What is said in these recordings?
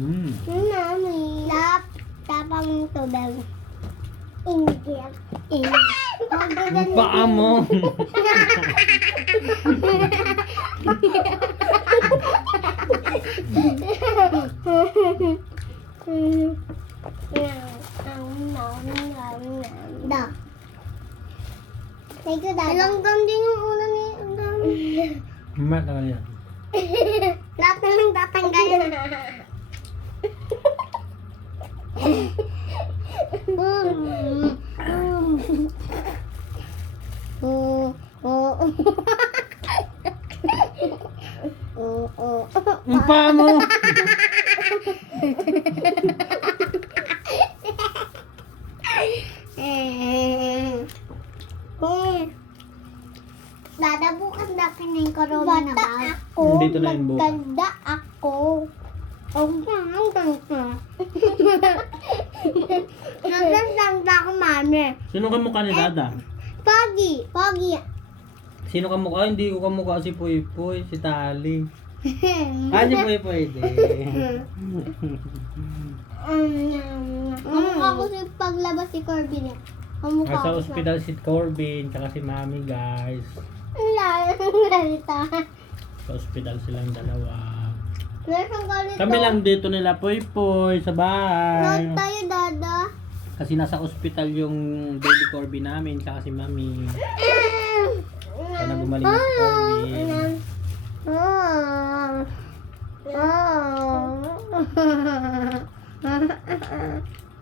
Mami. Tapang tubig. Inggit. Ang paa mo. Da. Thank you, Dada. Langgang din yung ulo ni Mat na yan. lahat na lang tatanggalin. Ang paa mo. Dada, bukas natin na yung corona na ba? Ako, Dito na yung bukas. maganda ako. Ang ganda. Nagaganda ako, mami. Sino kamukha ni Dada? Pogi. Pogi. Sino kamukha? Hindi ko kamukha si Puy Puy, si Tali. Ah, si Puy Puy din. Kamukha ko si paglabas si Corbin. Kamukha Nasa ko ospital si Corbin, tsaka si Mami, guys. Galita. Sa ospital silang dalawa. Meron galita. Kami lang dito nila Puy Puy sa bahay. Lahat tayo, Dada. Kasi nasa ospital yung baby Corbin namin, tsaka si Mami. Sana gumaling na si Corbin.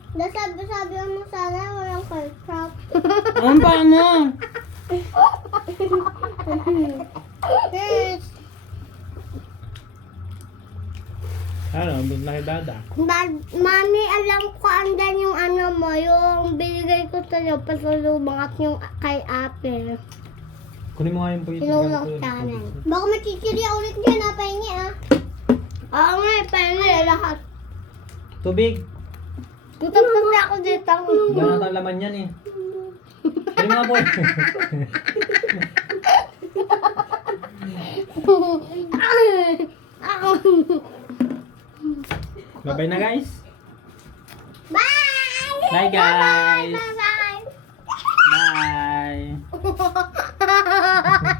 Nasabi mo sana walang ketchup. Ang paa mo! Yes. Ano, doon na kay Dada. Mami, alam ko andan yung ano mo, yung binigay ko sa'yo, pasalubong at yung kay Apple. Kunin mo nga yung Puy Puy. Sinulong tanan. Baka machichirya ulit dyan, pahingi ah. Oo nga, pahingi lahat. Tubig. Gutom kasi ako dito. Wala na laman yan eh. Kunin mo nga Puy. Bye-bye na guys. Bye! Bye guys. Bye! Bye. Bye!